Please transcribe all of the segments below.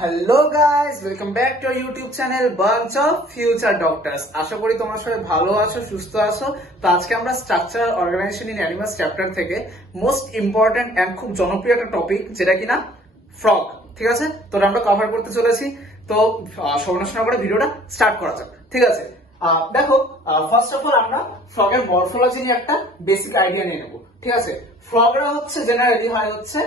Hello guys, welcome back to our YouTube channel bunch of future doctors. আশা করি তোমরা সবাই ভালো আছো, সুস্থ আছো। তো আজকে আমরা structural organisation in animals chapter থেকে মোস্ট ইম্পর্টেন্ট এন্ড খুব জনপ্রিয় একটা টপিক, যেটা কিনা ফ্রগ। ঠিক আছে, তো আমরা কভার করতে চলেছি। তো সর্বনাশনা করে ভিডিওটা স্টার্ট করা যাক। ঠিক আছে, দেখো, ফার্স্ট অফ অল আমরা ফ্রগের মরফোলজি নিয়ে একটা বেসিক আইডিয়া নিয়ে নেবো। ঠিক আছে, ফ্রগরা হচ্ছে জেনারেলি হয় হচ্ছে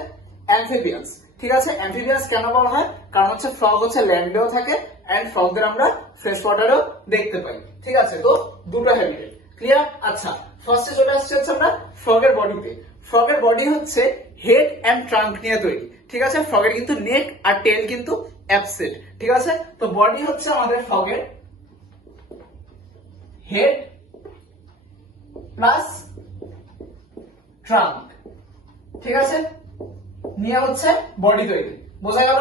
অ্যামফিবিয়ান্স। ঠিক আছে, অ্যামফিবিয়ান্স কেন বলা হয়? কারণ হচ্ছে ফ্রগ হচ্ছে ল্যান্ডেও থাকে এন্ড ফ্রগদের আমরা ফ্রেশ ওয়াটারেও দেখতে পাই। ঠিক আছে, তো দুটো হ্যাবিটেট ক্লিয়ার। আচ্ছা, ফার্স্টে চলে আসছে হচ্ছে আমরা ফ্রগের বডিতে। ফ্রগের বডি হচ্ছে হেড এন্ড ট্রাঙ্ক নিয়ে তৈরি। ঠিক আছে, ফ্রগের কিন্তু নেক আর টেল কিন্তু অ্যাবসেন্ট। ঠিক আছে, তো বডি হচ্ছে আমাদের ফ্রগের হেড প্লাস ট্রাঙ্ক। ঠিক আছে, নিয়ে হচ্ছে বডি তৈরি। বোঝা গেল?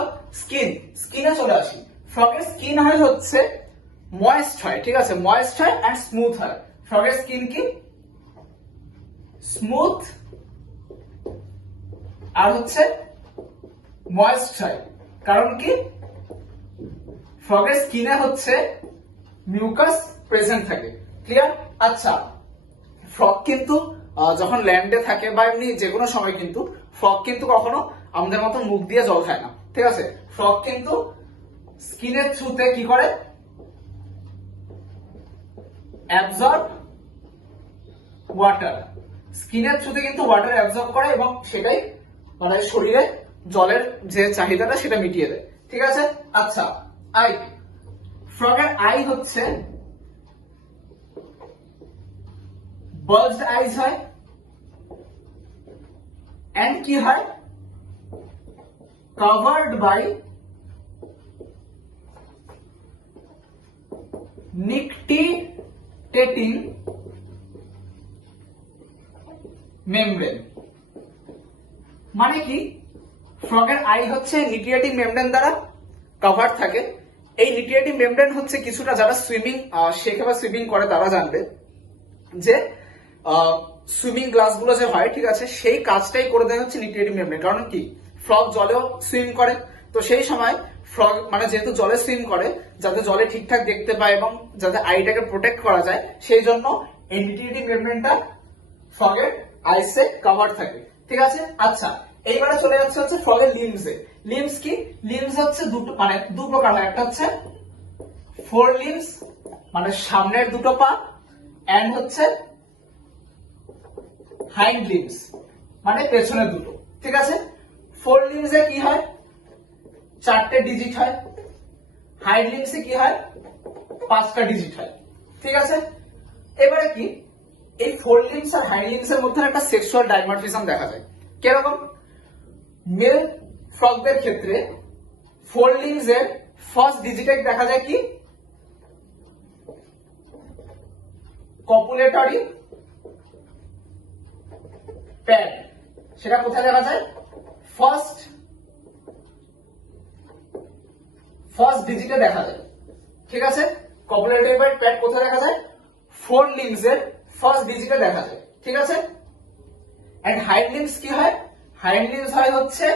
স্কিনে চলে আসি। ফ্রগের স্কিন হয় হচ্ছে ময়েস্ট হয়। ঠিক আছে, ময়েস্ট হয় এন্ড স্মুথ হয়। ফ্রগের স্কিন কি স্মুথ আর হচ্ছে ময়েস্ট হয়। কারণ কি? ফ্রগের স্কিনে হচ্ছে মিউকাস প্রেজেন্ট থাকে। ক্লিয়ার? আচ্ছা, ফ্রগ কিন্তু যখন ল্যান্ডে থাকে বা এমনি যে কোনো সময় কিন্তু ফ্রগ কিন্তু কখনো আমাদের মতো মুখ দিয়ে জল খায় না। ঠিক আছে, ফ্রগ কিন্তু স্কিনের থ্রুতে কি করে? Absorb water. স্কিনের থ্রুতে কিন্তু ওয়াটার অ্যাবজর্ব করে এবং সেটাই মানে শরীরে জলের যে চাহিদাটা সেটা মিটিয়ে দেয়। ঠিক আছে, আচ্ছা, আই ফ্রগের আই হচ্ছে বাল্জড আইজ হয় এন্ড কি হয়? covered by nictitating membrane। মানে কি? ফ্রগের আই হচ্ছে নিক্লিয়েটিং মেমব্রেন দ্বারা কভার থাকে। এই নিক্লিয়েটিং মেমব্রেন হচ্ছে কিছুটা, যারা সুইমিং শেখে বা সুইমিং করে তারা জানবে যে সুইমিং গ্লাস গুলো যে হয়, ঠিক আছে, সেই কাজটাই করে দেয় হচ্ছে নিক্লিয়েটিং মেমব্রেন। কারণ কি? ফ্রগ জলেও সুইম করে, তো সেই সময় ফ্রগ মানে যেহেতু জলে সুইম করে, যাতে জলে ঠিকঠাক দেখতে পায় এবং যাতে আইটাকে প্রোটেক্ট করা যায়, সেই জন্য এই নিক্লিয়েটিং মেমব্রেনটা ফ্রগের আইসে কভার থাকে। ঠিক আছে, আচ্ছা, এইবারে চলে যাচ্ছে হচ্ছে ফ্রগের লিম্বসে। লিম্বস কি? লিম্বস হচ্ছে দুটো, মানে দু প্রকার হয়। একটা হচ্ছে ফোর লিম্বস মানে সামনের দুটো পা, এন্ড হচ্ছে হাইন্ড লিম্বস মানে পেছনের দুটো। ঠিক আছে, ফোর লিম্বসে কি হয়? চারটে ডিজিট হয়। হাইন্ড লিম্বসে কি হয়? পাঁচটা ডিজিট হয়। ঠিক আছে, এবারে কি? এই ফোর লিম্বস আর হাইন্ড লিম্বস এর মধ্যে একটা সেক্সুয়াল ডাইমরফিজম দেখা যায়। কিরকম? মেল ফ্রগদের ক্ষেত্রে ফোর লিম্বস এর ফার্স্ট ডিজিটে দেখা যায় কি? কপুলেটরি প্যাড। সেটা কোথায় দেখা যায়? ফার্স্ট ডিজিটে দেখা যায়। ঠিক আছে, কপুলেটরি প্যাড কোথায় দেখা যায়? ফোর লিম্বস এর ফার্স্ট ডিজিটে দেখা যায়। ঠিক আছে, এন্ড হাইন্ড লিম্বস কি হয়? হাইন্ড লিম্বস হয় হচ্ছে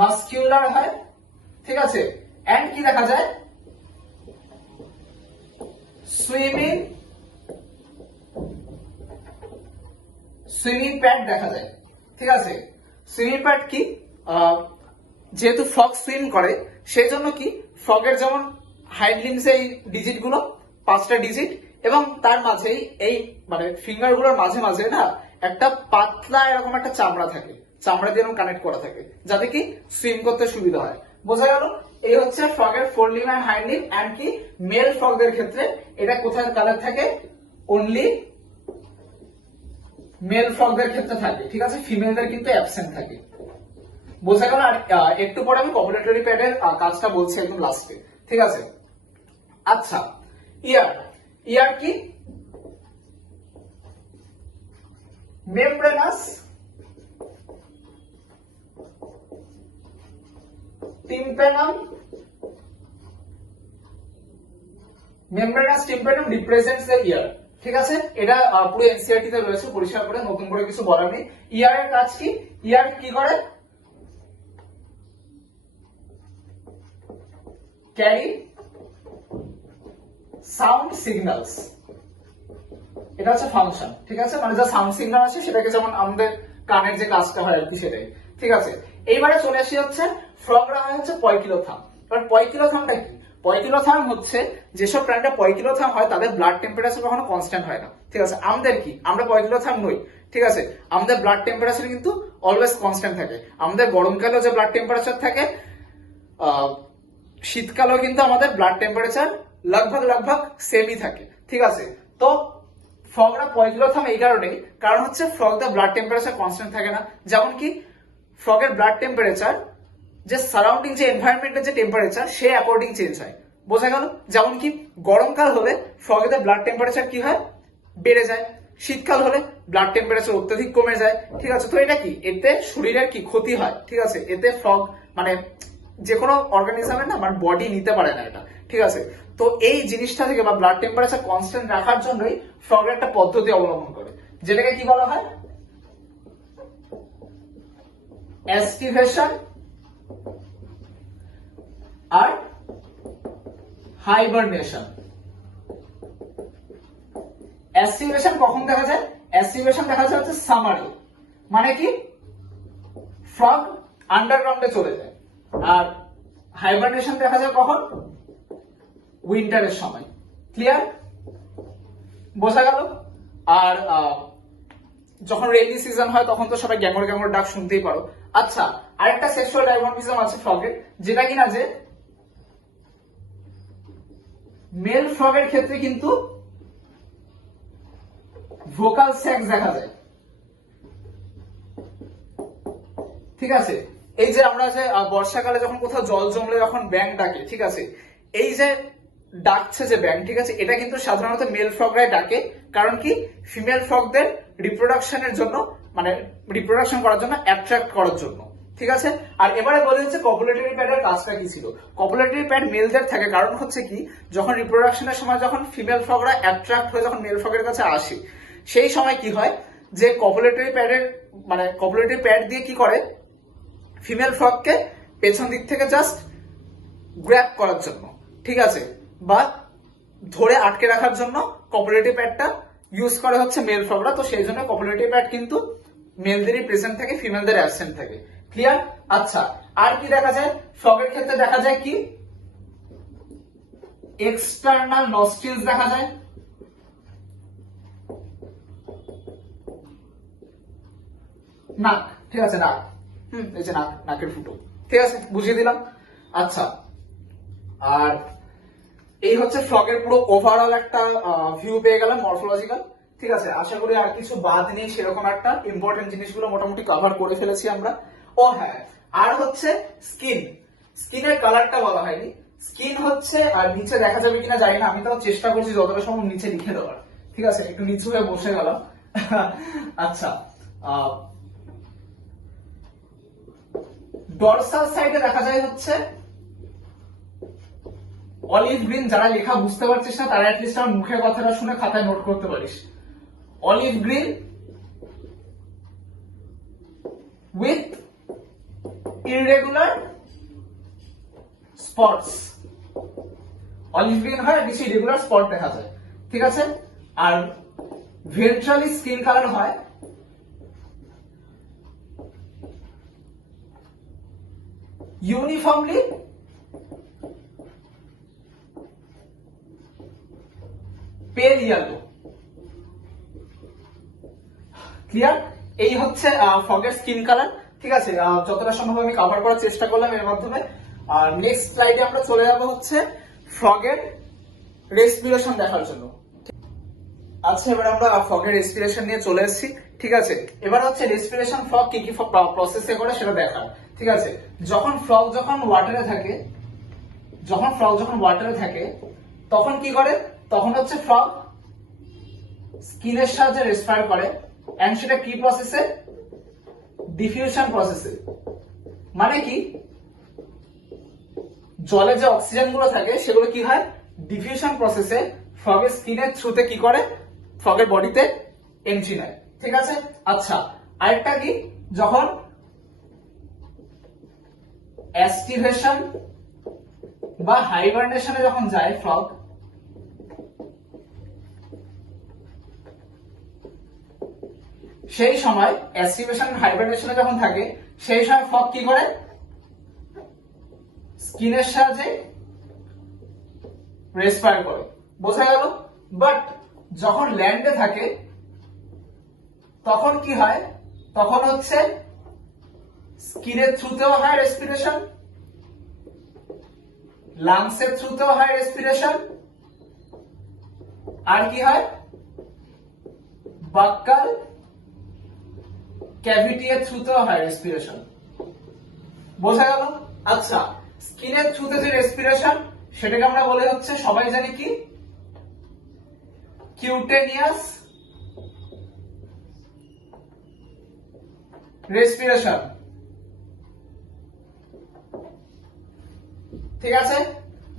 মাস্কিউলার হয়। ঠিক আছে, এন্ড কি দেখা যায়? সুইমিং প্যাড দেখা যায়। ঠিক আছে, সুইমিং প্যাড কি? যেহেতু ফ্রগ সুইম করে, সেই জন্য কি ফ্রগের যেমন হাইন্ড লিম্বস এই ডিজিট গুলো পাঁচটা ডিজিট, এবং তার মাঝেই এই মানে ফিঙ্গার গুলোর মাঝে মাঝে না একটা পাতলা এরকম একটা চামড়া থাকে, চামড়া দিয়ে কানেক্ট করা থাকে, যাতে কি সুইম করতে সুবিধা হয়। বোঝা গেল? এই হচ্ছে ফ্রগের fore limb and hind limb. And কি মেল ফ্রগদের ক্ষেত্রে এটা কোথায় কালার থাকে? অনলি মেল ফ্রগদের ক্ষেত্রে থাকে। ঠিক আছে, ফিমেলদের কিন্তু অ্যাবসেন্ট থাকে। বোঝা গেল? আর একটু পরে আমি কপুলেটরি প্যাডের কাজটা বলছি একদম লাস্টে। ঠিক আছে, আচ্ছা, ইয়ার কি? Membranous tympanum. Membranous tympanum represents the ear. ঠিক আছে, এটা পুরো এনসিইআরটি তে রয়েছে, পরিষ্কার করে নতুন করে কিছু বলার নেই। ইয়ার এর কাজ কি? ইয়ার কি করে? ক্যারি সাউন্ড সিগন্যালস, এটা হচ্ছে ফাংশন, ঠিক আছে, মানে যা সাউন্ড সিগন্যাল আছে সেটাকে যেমন আমাদের কানের যে কাজটা হয় আর কি সেটাই, ঠিক আছে। এইবারে চলে আসি হচ্ছে ফ্রগরা হয় হচ্ছে পয়কিলোথাম। এবার পয়কিলোথামটা কি? পয়কিলোথাম হচ্ছে যেসব প্রাণীরা পয়কিলোথাম হয় তাদের ব্লাড টেম্পারেচার কখনো কনস্ট্যান্ট হয় না, ঠিক আছে। আমাদের কি, আমরা পয়কিলোথাম নই, ঠিক আছে, আমাদের ব্লাড টেম্পারেচার কিন্তু অলওয়েজ কনস্ট্যান্ট থাকে। আমাদের গরমকালেও যে ব্লাড টেম্পারেচার থাকে, শীতকালেও কিন্তু আমাদের ব্লাড টেম্পারেচার লগভগ সেমই থাকে, ঠিক আছে। তো ফ্রগরা পয়কিলোথাম এই কারণেই, কারণ হচ্ছে ফ্রগদের ব্লাড টেম্পারেচার কনস্ট্যান্ট থাকে না। যেমন কি ফ্রগের ব্লাড টেম্পারেচার যে সারাউন্ডিং যে এনভায়রনমেন্টের যে টেম্পারেচার সে অ্যাকর্ডিং চেঞ্জ হয়, বোঝা গেল। যেমন কি গরমকাল হলে ফ্রগেদের ব্লাড টেম্পারেচার কি হয়, বেড়ে যায়। শীতকাল হলে ব্লাড টেম্পারেচার অত্যধিক কমে যায়, ঠিক আছে। তো এটা কি, এতে শরীরের কি ক্ষতি হয়, ঠিক আছে। এতে ফ্রগ মানে যে কোনো অর্গানিজমের না মানে বডি নিতে পারে না এটা, ঠিক আছে। তো এই জিনিসটা থেকে বা ব্লাড টেম্পারেচার কনস্ট্যান্ট রাখার জন্যই ফ্রগের একটা পদ্ধতি অবলম্বন করে, যেটাকে কি বলা হয়, অ্যাস্টিভেশন আর হাইবারনেশন। অ্যাস্টিভেশন কখন দেখা যায়? অ্যাস্টিভেশন দেখা যায় হচ্ছে সামারে, মানে কি ফ্রগ আন্ডারগ্রাউন্ডে চলে যায়। আর হাইবারনেশন দেখা যায় কখন? উইন্টারের সময়। ক্লিয়ার, বোঝা গেল। আর যখন রেইনি সিজন হয় তখন তো সবাই গ্যামর গ্যামর ডাক শুনতেই পারো। আচ্ছা, আরেকটা সেক্সুয়াল ডাইমরফিজম আছে ফ্রগের, যেটা কিনা যে মেল ফ্রগের ক্ষেত্রে কিন্তু ভোকাল সেক্স দেখা যায়, ঠিক আছে। এই যে আমরা যে বর্ষাকালে যখন কোথাও জল জমলে যখন ব্যাঙ ডাকে, ঠিক আছে, এই যে ডাকছে যে ব্যাঙ, ঠিক আছে, এটা কিন্তু সাধারণত মেল ফ্রগরাই ডাকে। কারণ কি, ফিমেল ফ্রগদের রিপ্রোডাকশনের জন্য, মানে রিপ্রোডাকশন করার জন্য, অ্যাট্রাক্ট করার জন্য, ঠিক আছে। আর এবারে বলে হচ্ছে কপুলেটরি প্যাডের কাজটা কি ছিল। কপুলেটরি প্যাড মেলদের থাকে, কারণ হচ্ছে কি যখন রিপ্রোডাকশনের সময় যখন ফিমেল ফ্রগরা অ্যাট্রাক্ট হয়ে যখন মেল ফ্রগের কাছে আসে, সেই সময় কি হয় যে কপুলেটরি প্যাডের মানে কপুলেটরি প্যাড দিয়ে কি করে, ফিমেল ফ্রগকে পেছন দিক থেকে জাস্ট গ্র্যাব করার জন্য, ঠিক আছে, বা ধরে আটকে রাখার জন্য কপুলেটরি প্যাডটা ইউজ করে হচ্ছে মেল ফ্রগরা। তো সেই জন্য কপুলেটরি প্যাড কিন্তু মেলদেরই প্রেজেন্ট থাকে, ফিমেলদের অ্যাবসেন্ট থাকে। ক্লিয়ার। আচ্ছা, আর কি দেখা যায় ফ্রগের ক্ষেত্রে? দেখা যায় কি এক্সটার্নাল নস্ট্রিলস দেখা যায়, নাক, ঠিক আছে, নাক, এই যে নাক, নাকের ফুটো, ঠিক আছে, বুঝিয়ে দিলাম। আচ্ছা, আর এই হচ্ছে ফ্রগের পুরো ওভারঅল একটা ভিউ পেয়ে গেলাম মরফোলজিক্যাল, ঠিক আছে। আশা করি আর কিছু বাদ নেই, সেরকম একটা ইম্পর্টেন্ট জিনিসগুলো মোটামুটি কভার করে ফেলেছি আমরা। ও হ্যাঁ, আর হচ্ছে স্কিন, স্কিনের কালারটা বলা হয়নি। স্কিন হচ্ছে, আর নিচে দেখা যাবে কিনা জানি না, আমি তাও চেষ্টা করছি যতটা সম্ভব নিচে লিখে দেওয়ার, ঠিক আছে, একটু নিচু হয়ে বসে গেলাম। আচ্ছা, ডরসাল সাইডে দেখা যায় হচ্ছে অলিভ গ্রিন। যারা লেখা বুঝতে পারছিস না তারা অ্যাটলিস্ট আমার মুখের কথাটা শুনে খাতায় নোট করতে পারিস। Olive green with irregular spots, olive green হয় বেশি ইরেগুলার স্পট দেখা যায়, ঠিক আছে। আর ভেন্ট্রালি স্কিন কালার হয় ইউনিফর্মলি পেল ইয়েলো। ক্লিয়ার, এই হচ্ছে ফগের স্কিন কালার, ঠিক আছে। যতটা সম্ভব আমি কভার করার চেষ্টা করলাম এর মাধ্যমে। আর নেক্সট স্লাইডে আমরা চলে যাব হচ্ছে ফগের রেসপিরেশন দেখার জন্য। আচ্ছা, এবার আমরা ফগের রেসপিরেশন নিয়ে চলে এসেছি, ঠিক আছে। এবার হচ্ছে রেসপিরেশন ফগ কি কি প্রসেসে করে সেটা দেখার, ঠিক আছে। যখন ফ্রগ যখন ওয়াটারে থাকে, তখন কি করে, তখন হচ্ছে ফ্রগ স্কিনের সাহায্যে রেসপায়ার করে, এন্ড সেটা কি প্রসেসে, ডিফিউশন প্রসেসে। মানে কি জলে যে অক্সিজেন গুলো থাকে সেগুলো কি হয়, ডিফিউশন প্রসেসে ফগের স্কিনের থ্রুতে কি করে, ফগের বডিতে এন্ট্রি নেয়, ঠিক আছে। আচ্ছা, আরেকটা কি, যখন অ্যাস্টিভেশন বা হাইবারনেশনে যখন যায় ফ্রগ, সেই সময় অ্যাস্টিভেশন হাইবারনেশনে যখন থাকে সেই সময় ফগ কি করে, স্কিনের সাহায্যে রেসপায়ার করে। বোঝা গেল? বাট যখন ল্যান্ডে থাকে তখন কি হয়, তখন হচ্ছে স্কিনের থ্রুতেও হয় রেসপিরেশন, লাংসের থ্রুতেও হয় রেসপিরেশন, আর কি হয়, বাক্কাল ক্যাভিটি এর থ্রুতেও হয় রেসপিরেশন। বোঝা গেল? আচ্ছা, স্কিনের থ্রুতে যে রেসপিরেশন সেটাকে আমরা বলে হচ্ছে, সবাই জানি কি, কিউটেনিয়াস রেসপিরেশন। ঠিক আছে?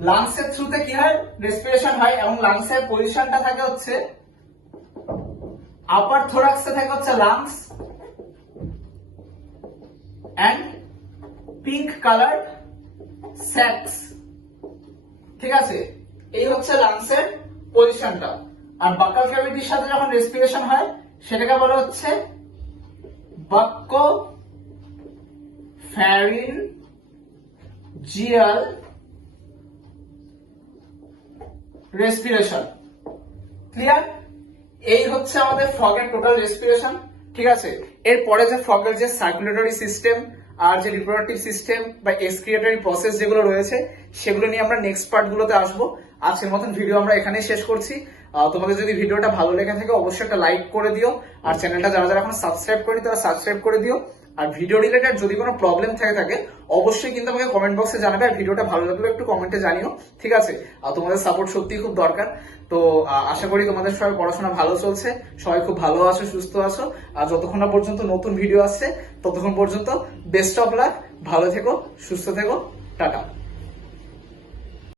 লাংসের থ্রুতে কি হয়, রেসপিরেশন হয়, এবং লাংসের পজিশনটা থাকে হচ্ছে আপার থোরাক্সে থাকে হচ্ছে lungs and pink colour sax. ঠিক আছে? এই হচ্ছে লাংসের পজিশনটা। আর বাক্কাল ক্যাভিটির সাথে যখন রেসপিরেশন হয় সেটাকে বলা হচ্ছে বাক্কো ফ্যারিঞ্জিয়াল রেসপিরেশন। ক্লিয়ার? এই হচ্ছে আমাদের ফগের টোটাল রেসপিরেশন। ঠিক আছে? এরপরে যে ফগের যে সার্কুলেটরি সিস্টেম আর যে রিপ্রোডাক্টিভ সিস্টেম বা এক্সক্রিয়েটরি প্রসেস যেগুলো রয়েছে সেগুলো নিয়ে আমরা নেক্সট পার্ট গুলোতে আসবো। আজকের মতন ভিডিও আমরা এখানেই শেষ করছি। তোমাদের যদি ভিডিওটা ভালো লেগে থাকে অবশ্যই একটা লাইক করে দিও, আর চ্যানেলটা যারা যারা এখন সাবস্ক্রাইব করেনি তারা সাবস্ক্রাইব করে দিও। আর ভিডিও রিলেটেড যদি কোনো প্রবলেম থাকে অবশ্যই কিন্তু আমাকে কমেন্ট বক্সে জানাবে, আর ভিডিওটা ভালো লাগলে একটু কমেন্টে জানিও। ঠিক আছে? আর তোমাদের সাপোর্ট সত্যিই খুব দরকার। তো আশা করি তোমাদের সবাই পড়াশোনা ভালো চলছে, সবাই খুব ভালো আছো, সুস্থ আছো। আর যতক্ষণ না পর্যন্ত নতুন ভিডিও আসছে ততক্ষণ পর্যন্ত বেস্ট অফ লাক, ভালো থেকো, সুস্থ থেকো, টাটা।